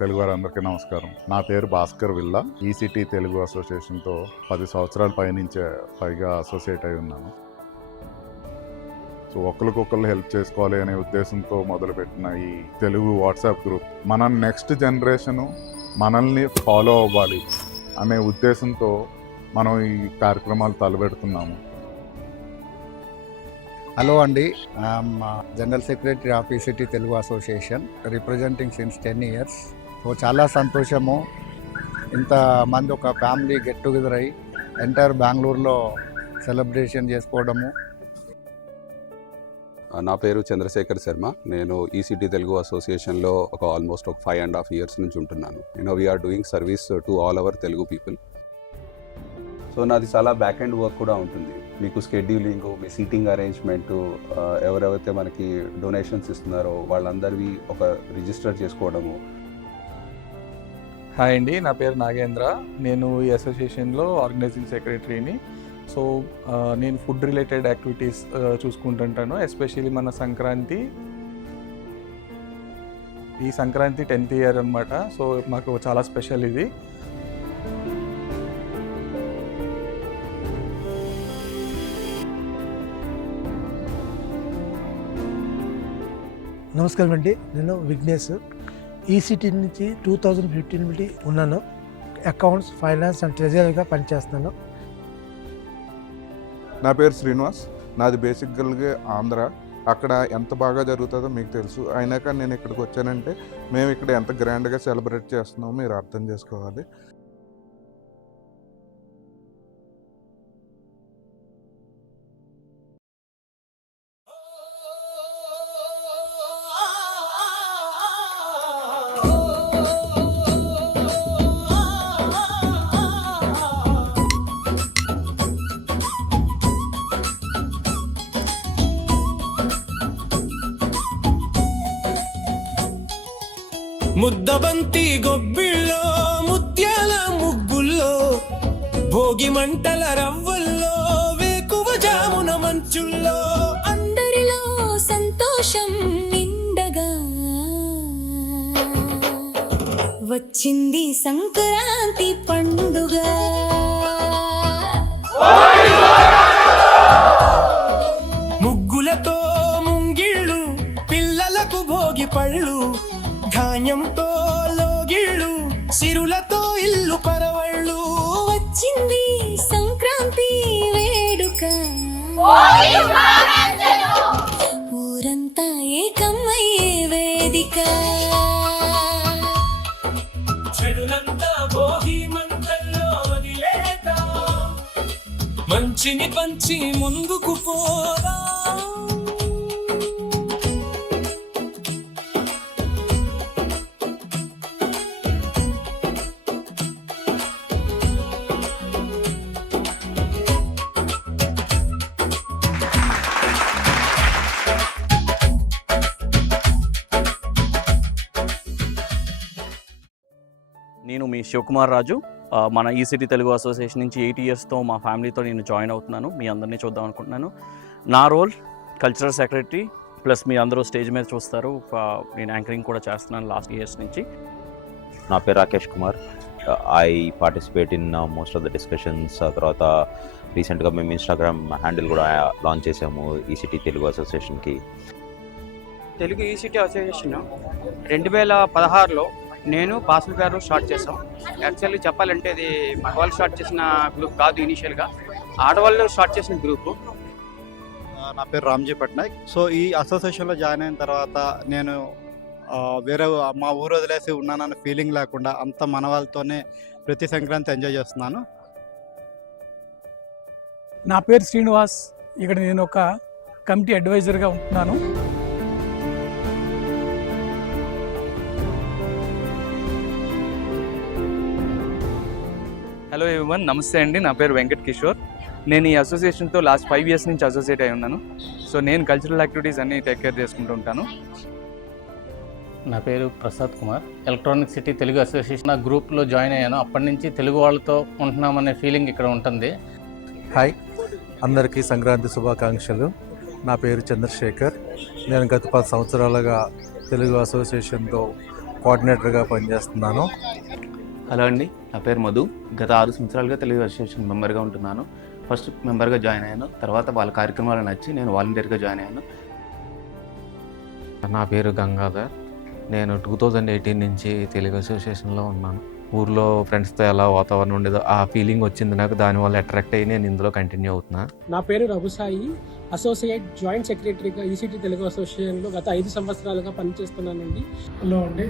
తెలుగు వారందరికీ నమస్కారం. నా పేరు భాస్కర్ విల్లా. ఈసిటీ తెలుగు అసోసియేషన్తో 10 సంవత్సరాల పైగా అసోసియేట్ అయి ఉన్నాను. సో ఒకరికొకరు హెల్ప్ చేసుకోవాలి అనే ఉద్దేశంతో మొదలుపెట్టిన ఈ తెలుగు వాట్సాప్ గ్రూప్ మన నెక్స్ట్ జనరేషను మనల్ని ఫాలో అవ్వాలి అనే ఉద్దేశంతో మనం ఈ కార్యక్రమాలు తలపెడుతున్నాము. హలో అండి, I'm general secretary of ECT Telugu association, representing since 10 years. So చాలా సంతోషము, ఇంతమంది ఒక ఫ్యామిలీ గెట్ టుగెదర్ అయ్యి ఎంటైర్ బెంగళూరులో సెలబ్రేషన్ చేసుకోవడము. నా పేరు చంద్రశేఖర్ శర్మ. నేను ఈసిటీ తెలుగు అసోసియేషన్లో ఆల్మోస్ట్ 5.5 years నుంచి ఉంటున్నాను. We're doing service to all our Telugu people. So నాది చాలా బ్యాక్ ఎండ్ వర్క్ కూడా ఉంటుంది. మీకు స్కెడ్యూలింగ్, మీ సీటింగ్ అరేంజ్మెంటు, ఎవరెవరైతే మనకి డొనేషన్స్ ఇస్తున్నారో వాళ్ళందరివి ఒక రిజిస్టర్ చేసుకోవడము. హాయ్ అండి, నా పేరు నాగేంద్ర. నేను ఈ అసోసియేషన్లో ఆర్గనైజింగ్ సెక్రటరీని. సో నేను ఫుడ్ రిలేటెడ్ యాక్టివిటీస్ చూసుకుంటుంటాను. ఎస్పెషల్లీ మన సంక్రాంతి, ఈ సంక్రాంతి 10th year అన్నమాట. సో మాకు చాలా స్పెషల్ ఇది. నమస్కారం అండి, నేను విఘ్నేష్. ఈసిటీ నుంచి 2015 నుండి ఉన్నాను. అకౌంట్స్, ఫైనాన్స్ అండ్ ట్రెజరీగా పనిచేస్తున్నాను. నా పేరు శ్రీనివాస్. నాది బేసిక్గా ఆంధ్ర. అక్కడ ఎంత బాగా జరుగుతుందో మీకు తెలుసు. అయినా కానీ నేను ఇక్కడికి వచ్చానంటే మేము ఇక్కడ ఎంత గ్రాండ్గా సెలబ్రేట్ చేస్తున్నామో మీరు అర్థం చేసుకోవాలి. ముద్దబంతి గొబ్బిళ్ళో, ముత్యాల ముగ్గుల్లో, భోగి మంటల రవ్వల్లో, వేకువ జామున మంచుల్లో, అందరిలో సంతోషం నిండగా వచ్చింది సంక్రాంతి పండుగ. ముగ్గులతో ముంగిళ్ళు, పిల్లలకు భోగి పళ్ళు, ధాన్యంతో లోగిళ్ళు, సిరులతో ఇల్లు పరవళ్ళు, వచ్చింది సంక్రాంతి వేడుక. ఊరంతా ఏకమయ్యే వేదిక. చెడులంతా భోగి మంటల్లో వదిలేదా, మంచిని పంచి ముందుకు పోరా. నేను మీ శివకుమార్ రాజు. మన ఈసిటీ తెలుగు అసోసియేషన్ నుంచి 8 yearsతో మా ఫ్యామిలీతో నేను జాయిన్ అవుతున్నాను. మీ అందరినీ చూద్దాం అనుకుంటున్నాను. నా రోల్ కల్చరల్ సెక్రటరీ, ప్లస్ మీ అందరూ స్టేజ్ మీద చూస్తారు. నేను యాంకరింగ్ కూడా చేస్తున్నాను లాస్ట్ ఇయర్స్ నుంచి. నా పేరు Rakesh Kumar. I participate in most of the discussions. తర్వాత రీసెంట్గా మేము ఇన్స్టాగ్రామ్ హ్యాండిల్ కూడా లాంచ్ చేసాము ఈసిటీ తెలుగు అసోసియేషన్కి. తెలుగు ఈసిటీ అసోసియేషన్ 2016లో నేను భాస్కర్ గారు స్టార్ట్ చేసాం. యాక్చువల్లీ చెప్పాలంటే ఇది మగవాళ్ళు స్టార్ట్ చేసిన గ్రూప్ కాదు, ఇనీషియల్గా ఆడవాళ్ళు స్టార్ట్ చేసిన గ్రూపు. నా పేరు రామ్జీ పట్నాయక్. సో ఈ అసోసియేషన్లో జాయిన్ అయిన తర్వాత నేను వేరే మా ఊరు వదిలేసి ఉన్నానన్న ఫీలింగ్ లేకుండా అంత మన వాళ్ళతోనే ప్రతి సంక్రాంతి ఎంజాయ్ చేస్తున్నాను. నా పేరు శ్రీనివాస్. ఇక్కడ నేను ఒక కమిటీ అడ్వైజర్గా ఉంటున్నాను. హలో ఎవ్రీవన్, నమస్తే అండి. నా పేరు వెంకట్ కిషోర్. నేను ఈ అసోసియేషన్తో లాస్ట్ 5 years నుంచి అసోసియేట్ అయి ఉన్నాను. సో నేను కల్చరల్ యాక్టివిటీస్ అన్ని టేక్ కేర్ చేసుకుంటూ ఉంటాను. నా పేరు Prasad Kumar. Electronic city Telugu association గ్రూప్లో జాయిన్ అయ్యాను. అప్పటి నుంచి తెలుగు వాళ్ళతో ఉంటున్నామనే ఫీలింగ్ ఇక్కడ ఉంటుంది. హాయ్, అందరికీ సంక్రాంతి శుభాకాంక్షలు. నా పేరు చంద్రశేఖర్. నేను గత 10 సంవత్సరాలుగా తెలుగు అసోసియేషన్తో కోఆర్డినేటర్గా పనిచేస్తున్నాను. హలో అండి, నా పేరు మధు. గత 6 సంవత్సరాలుగా తెలుగు అసోసియేషన్ మెంబర్గా ఉంటున్నాను. ఫస్ట్ మెంబర్గా జాయిన్ అయ్యాను, తర్వాత వాళ్ళ కార్యక్రమాలు నచ్చి నేను వాలంటీర్గా జాయిన్ అయ్యాను. నా పేరు గంగాధర్. నేను 2018 నుంచి తెలుగు అసోసియేషన్లో ఉన్నాను. ఊర్లో ఫ్రెండ్స్తో ఎలా వాతావరణం ఉండేదో ఆ ఫీలింగ్ వచ్చింది నాకు. దానివల్ల అట్రాక్ట్ అయ్యి నేను ఇందులో కంటిన్యూ అవుతున్నా. నా పేరు రఘుసాయి, అసోసియేట్ జాయింట్ సెక్రటరీగా ఈసీటీ తెలుగు అసోసియేషన్లో గత 5 సంవత్సరాలుగా పనిచేస్తున్నానండి. హలో అండి,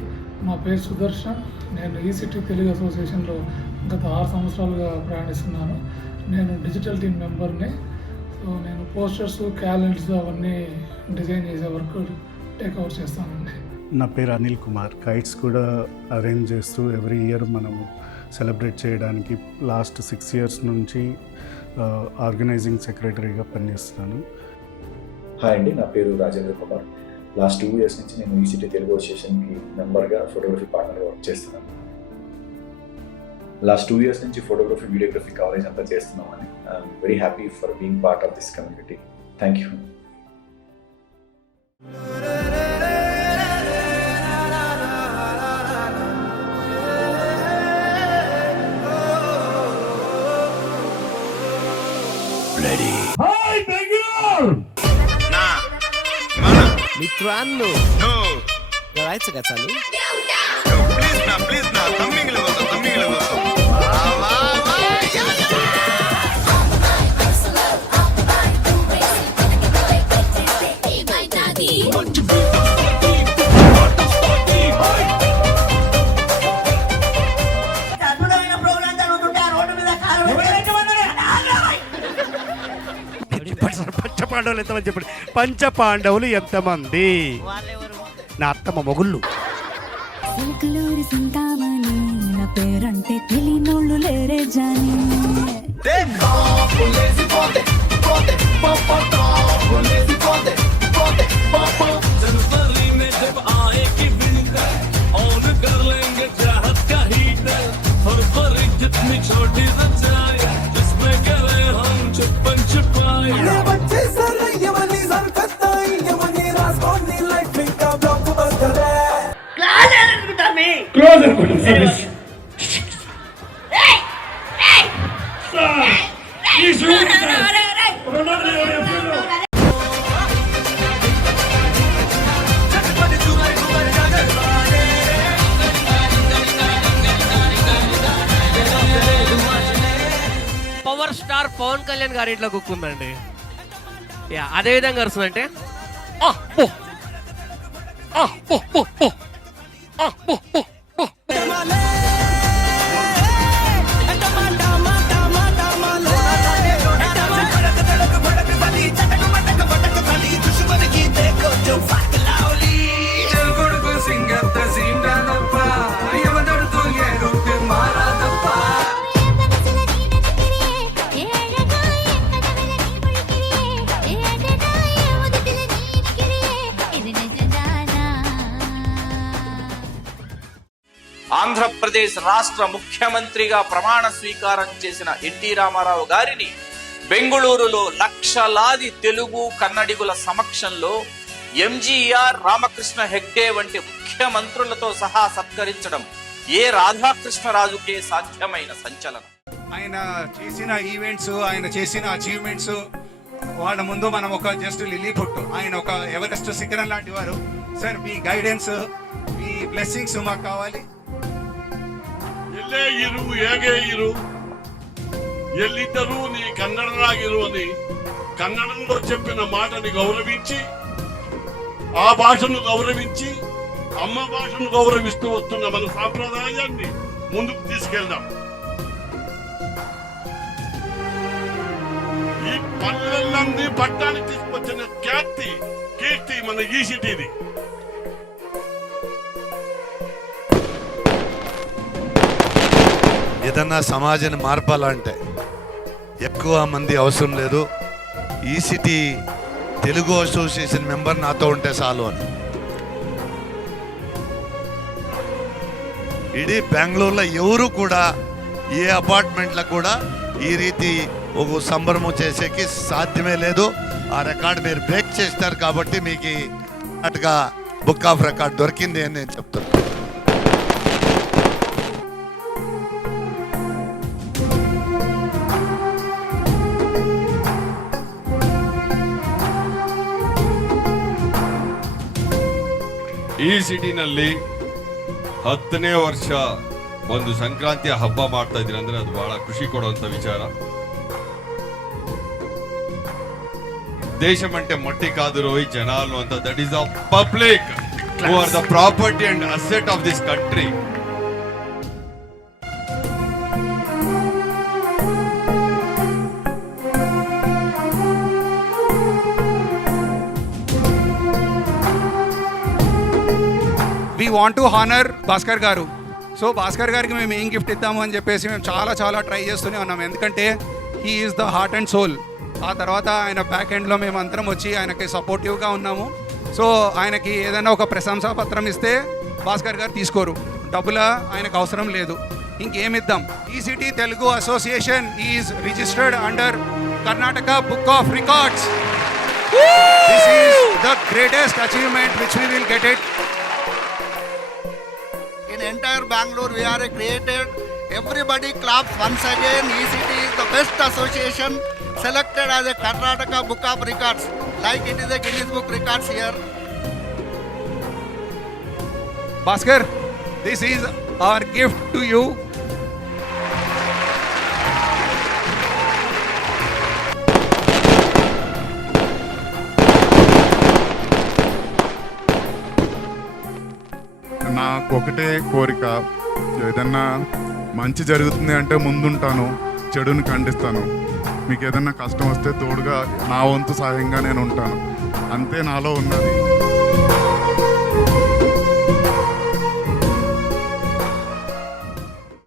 నా పేరు సుదర్శన్. నేను ఈసీటీ తెలుగు అసోసియేషన్లో గత 6 సంవత్సరాలుగా ప్రయాణిస్తున్నాను. నేను డిజిటల్ టీమ్ మెంబర్ని. సో నేను పోస్టర్స్, క్యాలెండర్స్ అవన్నీ డిజైన్ చేసే వర్క్ టేక్ ఓవర్ చేస్తానండి. నా పేరు అనిల్ కుమార్. కైట్స్ కూడా అరేంజ్ చేస్తూ ఎవ్రీ ఇయర్ మనము సెలబ్రేట్ చేయడానికి లాస్ట్ 6 years నుంచి ఆర్గనైజింగ్ సెక్రటరీగా పనిచేస్తున్నాను. హాయ్ అండి, నా పేరు రాజేంద్ర కుమార్. లాస్ట్ 2 years నుంచి నేను ఈసీటీ తెలుగు అసోసియేషన్కి మెంబర్గా ఫోటోగ్రఫీ పార్ట్నర్గా వర్క్ చేస్తున్నాను. లాస్ట్ 2 years నుంచి ఫోటోగ్రఫీ, వీడియోగ్రఫీ కవరేజ్ అంతా చేస్తున్నామని I'm very happy for being part of this community. Thank you. मित्रांनो करायचं का चालू? प्लीज ना थंबिंग लगवतो. పంచపాండవులు ఎంతమంది చెప్పండి? పంచపాండవులు ఎంతమంది? నా అత్తమ్మ మొగుళ్ళు. నా పేరంటే తెలియనోళ్ళు లేరే జాని. పవర్ స్టార్ పవన్ కళ్యాణ్ గారి ఇంట్లో కుక్కుందండి. అదే విధంగా వస్తుందంటే ఆంధ్రప్రదేశ్ రాష్ట్ర ముఖ్యమంత్రిగా ప్రమాణ స్వీకారం చేసిన ఎన్టీ రామారావు గారిని బెంగుళూరులో లక్షలాది తెలుగు కన్నడిగుల సమక్షంలో ఎంజీఆర్, రామకృష్ణ హెగ్డే వంటి ముఖ్యమంత్రులతో సహా సత్కరించడం ఏ రాధాకృష్ణరాజుకే సాధ్యమైన సంచలనం. ఆయన చేసిన ఈవెంట్స్, ఆయన చేసిన అచీవ్మెంట్స్ వాళ్ళ ముందు మనం ఒక జస్ట్ లిల్లీ పుట్టు. ఆయన ఒక ఎవరెస్ట్ శిఖరం లాంటి వారు. సార్, మీ గైడెన్స్, మీ బ్లెస్సింగ్స్ మాకు కావాలి. ಎಲ್ಲೇ ಇರು, ಹೇಗೆ ಇರು, ఎల్లిద్దరూ నీ కన్నడరాగిరు అని కన్నడంలో చెప్పిన మాటని గౌరవించి, ఆ భాషను గౌరవించి, అమ్మ భాషను గౌరవిస్తూ వస్తున్న మన సాంప్రదాయాన్ని ముందుకు తీసుకెళ్దాం. ఈ పల్లెలన్నీ పట్టానికి తీసుకొచ్చిన కీర్తి మన ఈసీటీది. ఏదన్నా సమాజాన్ని మార్పాలంటే ఎక్కువ మంది అవసరం లేదు. ఈసీటీ తెలుగు అసోసియేషన్ మెంబర్ నాతో ఉంటే చాలు అని. ఇడీ బెంగళూరులో ఎవరు కూడా ఏ అపార్ట్మెంట్లో కూడా ఈ రీతి ఒక సంబరము చేసేకి సాధ్యమే లేదు. ఆ రికార్డ్ మీరు బ్రేక్ చేస్తారు కాబట్టి మీకు అటుగా బుక్ ఆఫ్ రికార్డ్ దొరికింది అని నేను చెప్తున్నాను. ಈ ಸಿಟಿನಲ್ಲಿ 10ನೇ ವರ್ಷ ಒಂದು ಸಂಕ್ರಾಂತಿಯ ಹಬ್ಬ ಮಾಡ್ತಾ ಇದ್ದೀರಿ ಅಂದ್ರೆ ಅದು ಬಹಳ ಖುಷಿ ಕೊಡುವಂತ ವಿಚಾರ. దేశం అంటే మట్టి కాదు రోహిత్, జనాలు అంతా. That is the public who are the property and asset of this country. We want to honour Bhaskar garu. So Bhaskar గారికి మేము ఏం గిఫ్ట్ ఇద్దాము అని చెప్పేసి మేము చాలా ట్రై చేస్తూనే ఉన్నాం. ఎందుకంటే he is the heart and soul. ఆ తర్వాత ఆయన బ్యాక్ ఎండ్లో మేము అందరం వచ్చి ఆయనకి సపోర్టివ్గా ఉన్నాము. సో ఆయనకి ఏదైనా ఒక ప్రశంసా పత్రం ఇస్తే భాస్కర్ గారు తీసుకోరు, డబ్బుల ఆయనకు అవసరం లేదు, ఇంకేమిద్దాం. ECity Telugu association is registered under Karnataka book of records. This is the greatest achievement which we will get it. In entire Bangalore, we are created. Everybody claps once again. ECT is the best association selected as a Karnataka Book of Records. Like it is a Guinness Book Records here. Bhaskar, this is our gift to you. నాకు ఒకటే కోరిక, ఏదన్నా మంచి జరుగుతుంది అంటే ముందుంటాను, చెడుని ఖండిస్తాను. మీకు ఏదన్నా కష్టం వస్తే తోడుగా నా వంతు సహాయంగా నేను ఉంటాను. అంతే నాలో ఉన్నది.